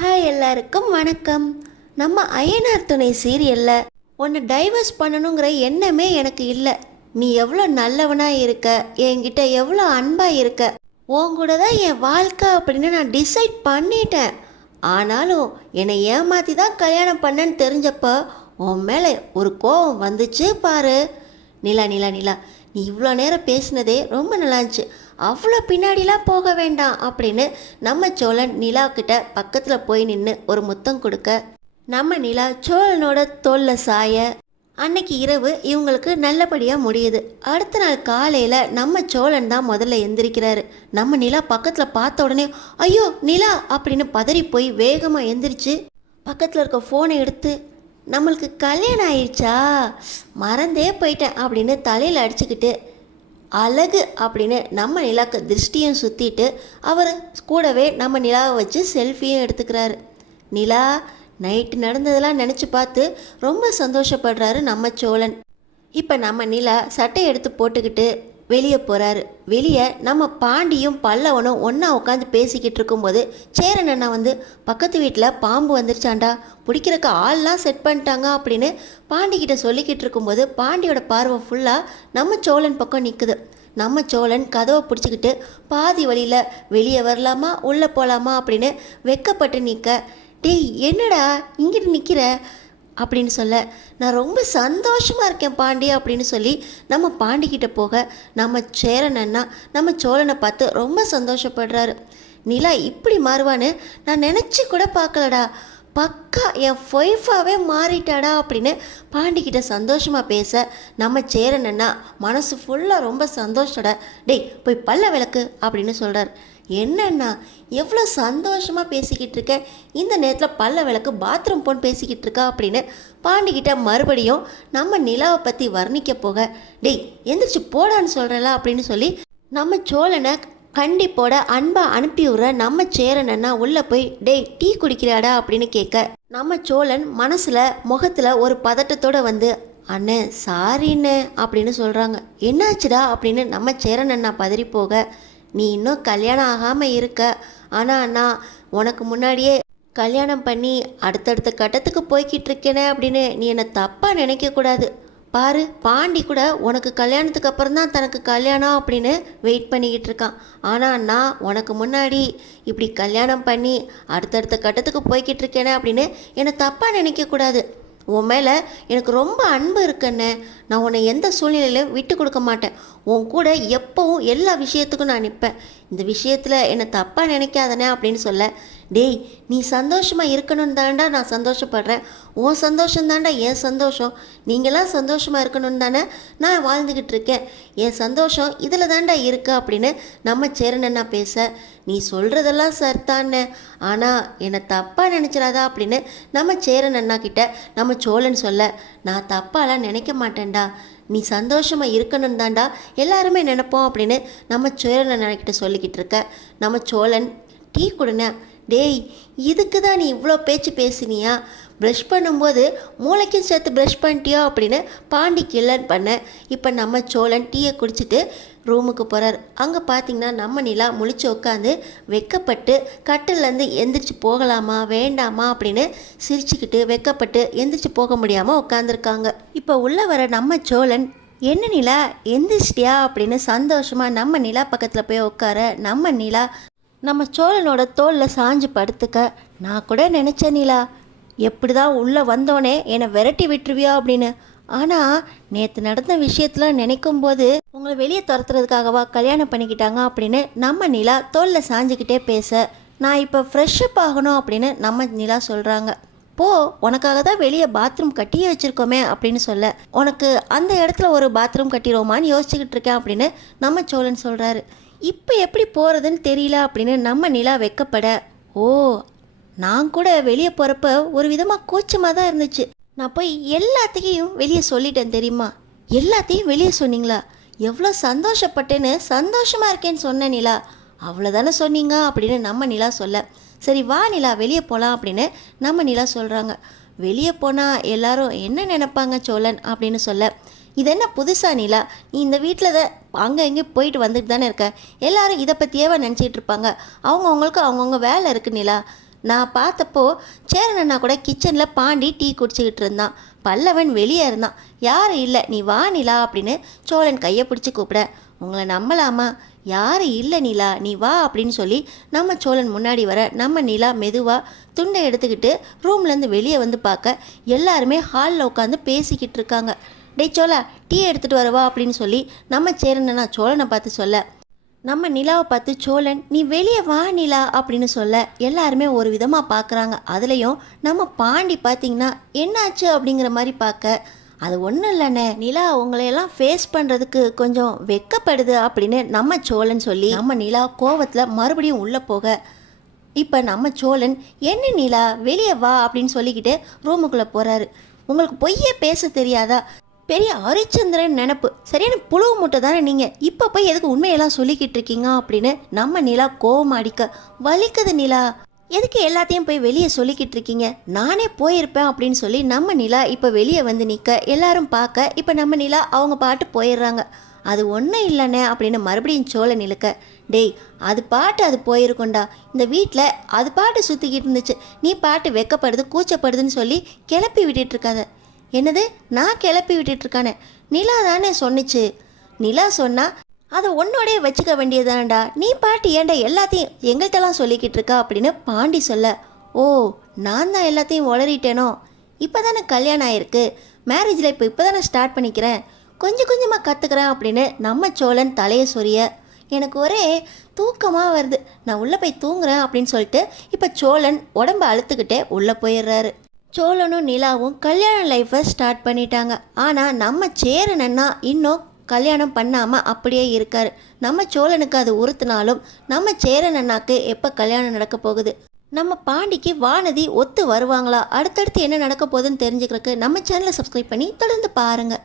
Hi எல்லாருக்கும் வணக்கம். நம்ம அய்யனார் துணை சீரியலில் உன்னை டைவர்ஸ் பண்ணணுங்கிற எண்ணமே எனக்கு இல்லை. நீ எவ்வளோ நல்லவனாக இருக்க, என்கிட்ட எவ்வளோ அன்பாக இருக்க, உன் கூட தான் என் வாழ்க்கை அப்படின்னு நான் டிசைட் பண்ணிட்டேன். ஆனாலும் என்னை ஏமாற்றி தான் கல்யாணம் பண்ணேன்னு தெரிஞ்சப்போ உன் மேலே ஒரு கோபம் வந்துச்சு பாரு. நிலா நிலா நிலா, நீ இவ்வளோ நேரம் பேசினதே ரொம்ப நல்லா இருந்துச்சு. அவ்வளோ பின்னாடிலாம் போக வேண்டாம் அப்படின்னு நம்ம சோழன் நிலாக்கிட்ட பக்கத்தில் போய் நின்று ஒரு முத்தம் கொடுக்க, நம்ம நிலா சோழனோட தோல்ல சாய அன்னைக்கு இரவு இவங்களுக்கு நல்லபடியாக முடியுது. அடுத்த நாள் காலையில் நம்ம சோழன் தான் முதல்ல எந்திரிக்கிறாரு. நம்ம நிலா பக்கத்தில் பார்த்த உடனே ஐயோ நிலா அப்படின்னு பதறி போய் வேகமாக எந்திரிச்சு பக்கத்தில் இருக்க ஃபோனை எடுத்து நம்மளுக்கு கல்யாணம் ஆயிடுச்சா, மறந்தே போயிட்டேன் அப்படின்னு தலையில் அடிச்சுக்கிட்டு அழகு அப்படின்னு நம்ம நிலாக்கு திருஷ்டியும் சுற்றிட்டு அவர் கூடவே நம்ம நிலாவை வச்சு செல்ஃபியும் எடுத்துக்கிறாரு. நிலா நைட்டு நடந்ததெல்லாம் நினச்சி பார்த்து ரொம்ப சந்தோஷப்படுறாரு நம்ம சோழன். இப்போ நம்ம நிலா சட்டை எடுத்து போட்டுக்கிட்டு வெளியே போகிறாரு. வெளியே நம்ம பாண்டியும் பல்லவனும் ஒன்றா உட்காந்து பேசிக்கிட்டு இருக்கும்போது சேரன் அண்ணா வந்து பக்கத்து வீட்டில் பாம்பு வந்துருச்சாண்டா, பிடிக்கிறக்கு ஆள்லாம் செட் பண்ணிட்டாங்க அப்படின்னு பாண்டிக்கிட்ட சொல்லிக்கிட்டு இருக்கும்போது பாண்டியோட பார்வை ஃபுல்லாக நம்ம சோழன் பக்கம் நிற்குது. நம்ம சோழன் கதவை பிடிச்சிக்கிட்டு பாதி வழியில் வெளியே வரலாமா உள்ளே போகலாமா அப்படின்னு வெக்கப்பட்டு நிற்க, டேய் என்னடா இங்கிட்டு நிற்கிற அப்படின்னு சொல்ல, நான் ரொம்ப சந்தோஷமாக இருக்கேன் பாண்டி அப்படின்னு சொல்லி நம்ம பாண்டிக்கிட்ட போக நம்ம சேரன் அண்ணா நம்ம சோழனை பார்த்து ரொம்ப சந்தோஷப்படுறாரு. நிலா இப்படி மாறுவான்னு நான் நினச்சி கூட பார்க்கலடா, பக்கா என் ஒய்ஃபாகவே மாறிட்டாடா அப்படின்னு பாண்டிக்கிட்ட சந்தோஷமாக பேச நம்ம சேரன் அண்ணா மனசு ஃபுல்லாக ரொம்ப சந்தோஷத்தோட டேய் போய் பல்ல விளக்கு அப்படின்னு சொல்கிறார். என்னண்ணா எவ்வளோ சந்தோஷமாக பேசிக்கிட்டு இருக்க, இந்த நேரத்தில் பல்ல விளக்கு பாத்ரூம் போன்னு பேசிக்கிட்டு இருக்கா அப்படின்னு பாண்டிக்கிட்ட மறுபடியும் நம்ம நிலாவை பற்றி வர்ணிக்க போக, டேய் எந்திரிச்சு போடான்னு சொல்கிறல அப்படின்னு சொல்லி நம்ம சோழனை கண்டிப்போட அன்பாக அனுப்பி விட்ற நம்ம சேரனன்னா உள்ளே போய் டேய் டீ குடிக்கிறாடா அப்படின்னு கேட்க, நம்ம சோழன் மனசில் முகத்தில் ஒரு பதட்டத்தோடு வந்து அண்ணே சாரிண்ணே அப்படின்னு சொல்கிறாங்க. என்னாச்சுடா அப்படின்னு நம்ம சேரனண்ணா பதறி போக, நீ இன்னும் கல்யாணம் ஆகாமல் இருக்க, ஆனால் நான் உனக்கு முன்னாடியே கல்யாணம் பண்ணி அடுத்தடுத்த கட்டத்துக்கு போய்கிட்டு இருக்கேனே அப்படின்னு நீ என்னை தப்பாக நினைக்கக்கூடாது. பாரு பாண்டி கூட உனக்கு கல்யாணத்துக்கு அப்புறம் தான் தனக்கு கல்யாணம் அப்படின்னு வெயிட் பண்ணிக்கிட்டு இருக்கான். ஆனால் நான் உனக்கு முன்னாடி இப்படி கல்யாணம் பண்ணி அடுத்தடுத்த கட்டத்துக்கு போய்கிட்டு இருக்கேனே அப்படின்னு என்னை தப்பாக நினைக்கக்கூடாது. உன் மேலே எனக்கு ரொம்ப அன்பு இருக்குண்ணே, நான் உன்னை எந்த சூழ்நிலையிலும் விட்டு கொடுக்க மாட்டேன். உன் கூட எப்போவும் எல்லா விஷயத்துக்கும் நான் நிற்பேன். இந்த விஷயத்தில் என்னை தப்பாக நினைக்காதனே அப்படின்னு சொல்ல, டேய் நீ சந்தோஷமாக இருக்கணும்னு தாண்டா நான் சந்தோஷப்படுறேன், உன் சந்தோஷம் தாண்டா என் சந்தோஷம், நீங்களாம் சந்தோஷமாக இருக்கணும்னு தானே நான் வாழ்ந்துக்கிட்டு இருக்கேன், என் சந்தோஷம் இதில் தாண்டா இருக்கு அப்படின்னு நம்ம சேரனண்ணா பேச, நீ சொல்கிறதெல்லாம் சரிதானே, ஆனால் என்னை தப்பாக நினச்சிடாதா அப்படின்னு நம்ம சேரனண்ணா கிட்ட நம்ம சோழன் சொல்ல, நான் தப்பாலாம் நினைக்க மாட்டேன்டா, நீ சந்தோஷமாக இருக்கணும் தாண்டா எல்லாருமே நினைப்போம் அப்படின்னு நம்ம சேரனண்ணா கிட்ட சொல்லிக்கிட்டு இருக்க, நம்ம சோழன் டீ கொடுன, டேய் இதுக்கு தான் நீ இவ்வளோ பேச்சு பேசினியா, ப்ரஷ் பண்ணும்போது மூளைக்கும் சேர்த்து ப்ரஷ் பண்ணிட்டியோ அப்படின்னு பாண்டி கில்லர் பண்ண. இப்போ நம்ம சோழன் டீயை குடிச்சிட்டு ரூமுக்கு போகிறார். அங்கே பார்த்தீங்கன்னா நம்ம நிலா முழிச்சு உட்காந்து வெக்கப்பட்டு கட்டிலேருந்து எந்திரிச்சு போகலாமா வேண்டாமா அப்படின்னு சிரிச்சுக்கிட்டு வெக்கப்பட்டு எந்திரிச்சு போக முடியாமல் உட்காந்துருக்காங்க. இப்போ உள்ளே வர நம்ம சோழன், என்ன நிலா எந்திரிச்சிட்டியா அப்படின்னு சந்தோஷமாக நம்ம நிலா பக்கத்தில் போய் உட்கார, நம்ம நிலா நம்ம சோழனோட தோளில் சாஞ்சு படுத்துக்க, நான் கூட நினச்சேன் நிலா எப்படி தான் உள்ளே வந்தோடனே என்னை விரட்டி விட்டுருவியா அப்படின்னு, ஆனால் நேற்று நடந்த விஷயத்தில் நினைக்கும் போது உங்களை வெளியே துரத்துறதுக்காகவா கல்யாணம் பண்ணிக்கிட்டாங்க அப்படின்னு நம்ம நிலா தோளில் சாஞ்சிக்கிட்டே பேச, நான் இப்போ ஃப்ரெஷ்ஷப் ஆகணும் அப்படின்னு நம்ம நிலா சொல்கிறாங்க. போ உனக்காக தான் வெளியே பாத்ரூம் கட்டியே வச்சுருக்கோமே அப்படின்னு சொல்ல, உனக்கு அந்த இடத்துல ஒரு பாத்ரூம் கட்டிடுவோமான்னு யோசிச்சுக்கிட்டு இருக்கேன் அப்படின்னு நம்ம சோழன் சொல்கிறாரு. இப்போ எப்படி போகிறதுன்னு தெரியல அப்படின்னு நம்ம நிலா வெக்கப்பட, ஓ நான் கூட வெளியே போகிறப்ப ஒரு விதமாக கூச்சமாக தான் இருந்துச்சு, நான் போய் எல்லாத்தையும் வெளியே சொல்லிட்டேன் தெரியுமா, எல்லாத்தையும் வெளியே சொன்னீங்களா, எவ்வளோ சந்தோஷப்பட்டேன்னு சந்தோஷமாக இருக்கேன்னு சொன்ன நிலா, அவ்வளோதானே சொன்னீங்க அப்படின்னு நம்ம நிலா சொல்ல, சரி வா நிலா வெளியே போகலாம் அப்படின்னு நம்ம நிலா சொல்கிறாங்க. வெளியே போனால் எல்லாரும் என்ன நினைப்பாங்க சோழன் அப்படின்னு சொல்ல, இது என்ன புதுசா நிலா, நீ இந்த வீட்டில் தான் அங்கே எங்கே போயிட்டு வந்துட்டு தானே இருக்க, எல்லாரும் இதை பற்றியேவா நினச்சிட்டு இருப்பாங்க, அவங்கவுங்களுக்கு அவங்கவுங்க வேலை இருக்குது நிலா, நான் பார்த்தப்போ சேரன் அண்ணா கூட கிச்சனில் பாண்டி டீ குடிச்சிக்கிட்டு இருந்தான். பல்லவன் வெளியே இருந்தான். யாரும் இல்லை, நீ வா நிலா அப்படின்னு சோழன் கையை பிடிச்சி கூப்பிட, உங்களை நம்பலாமா? யாரும் இல்லை நிலா, நீ வா அப்படின்னு சொல்லி நம்ம சோழன் முன்னாடி வர நம்ம நிலா மெதுவாக துண்டை எடுத்துக்கிட்டு ரூம்லேருந்து வெளியே வந்து பார்க்க எல்லாருமே ஹாலில் உட்காந்து பேசிக்கிட்டு இருக்காங்க. டேய் சோழா, டீ எடுத்துகிட்டு வரவா அப்படின்னு சொல்லி நம்ம சேரன் அண்ணா சோழனை பார்த்து சொல்ல, நம்ம நிலாவை பார்த்து சோழன் நீ வெளியே வா நிலா அப்படின்னு சொல்ல எல்லாருமே ஒரு விதமாக பார்க்குறாங்க. அதுலேயும் நம்ம பாண்டி பார்த்திங்கன்னா என்னாச்சு அப்படிங்கிற மாதிரி பார்க்க, அது ஒன்றும் இல்லைண்ணே, நிலா உங்களையெல்லாம் ஃபேஸ் பண்ணுறதுக்கு கொஞ்சம் வெக்கப்படுது அப்படின்னு நம்ம சோழன் சொல்லி நம்ம நிலா கோவத்தில் மறுபடியும் உள்ளே போக, இப்போ நம்ம சோழன் என்ன நிலா வெளியே வா அப்படின்னு சொல்லிக்கிட்டு ரூமுக்குள்ளே போகிறாரு. உங்களுக்கு பொய்யே பேச தெரியாதா? பெரிய ஹரிச்சந்திரன் நினப்பு, சரியான புழுவு மூட்டை தானே நீங்கள், இப்போ போய் எதுக்கு உண்மையெல்லாம் சொல்லிக்கிட்டு இருக்கீங்க அப்படின்னு நம்ம நிலா கோவம் அடிக்க, வலிக்குது நிலா, எதுக்கு எல்லாத்தையும் போய் வெளியே சொல்லிக்கிட்டு இருக்கீங்க, நானே போயிருப்பேன் அப்படின்னு சொல்லி நம்ம நிலா இப்போ வெளியே வந்து நிற்க எல்லாரும் பார்க்க, இப்போ நம்ம நிலா அவங்க பாட்டு போயிடுறாங்க. அது ஒன்றும் இல்லைண்ணே அப்படின்னு மறுபடியும் சோழன் இழுக்க, டேய் அது பாட்டு அது போயிருக்கோண்டா, இந்த வீட்டில் அது பாட்டு சுற்றிக்கிட்டு இருந்துச்சு, நீ பாட்டு வெக்கப்படுது கூச்சப்படுதுன்னு சொல்லி கிளப்பி விட்டுட்டு இருக்காத. என்னது, நான் கிளப்பி விட்டுட்ருக்கானே? நிலா தானே சொன்னிச்சு. நிலா சொன்னா அதை உன்னோடைய வச்சுக்க வேண்டியதானடா, நீ பாட்டு ஏன்டா எல்லாத்தையும் எங்கள்கிட்டலாம் சொல்லிக்கிட்டு இருக்கா அப்படின்னு பாண்டி சொல்ல, ஓ நான் தான் எல்லாத்தையும் உளறிட்டேனோ, இப்போ தானே கல்யாணம் ஆயிருக்கு, மேரேஜில் இப்போ தானே ஸ்டார்ட் பண்ணிக்கிறேன், கொஞ்சம் கொஞ்சமாக கற்றுக்கிறேன் அப்படின்னு நம்ம சோழன் தலையை சொரிய, எனக்கு ஒரே தூக்கமாக வருது, நான் உள்ளே போய் தூங்குறேன் அப்படின்னு சொல்லிட்டு இப்போ சோழன் உடம்ப அழுத்துக்கிட்டே உள்ளே போயிடுறாரு. சோழனும் நிலாவும் கல்யாண லைஃப்பை ஸ்டார்ட் பண்ணிட்டாங்க. ஆனால் நம்ம சேரன் அண்ணா இன்னும் கல்யாணம் பண்ணாமல் அப்படியே இருக்கார். நம்ம சோழனுக்கு அது உறுத்தினாலும் நம்ம சேரன் அண்ணாக்கு எப்போ கல்யாணம் நடக்க போகுது? நம்ம பாண்டிக்கு வானதி ஒத்து வருவாங்களா? அடுத்தடுத்து என்ன நடக்க போகுதுன்னு தெரிஞ்சுக்கிறதுக்கு நம்ம சேனலை சப்ஸ்கிரைப் பண்ணி தொடர்ந்து பாருங்கள்.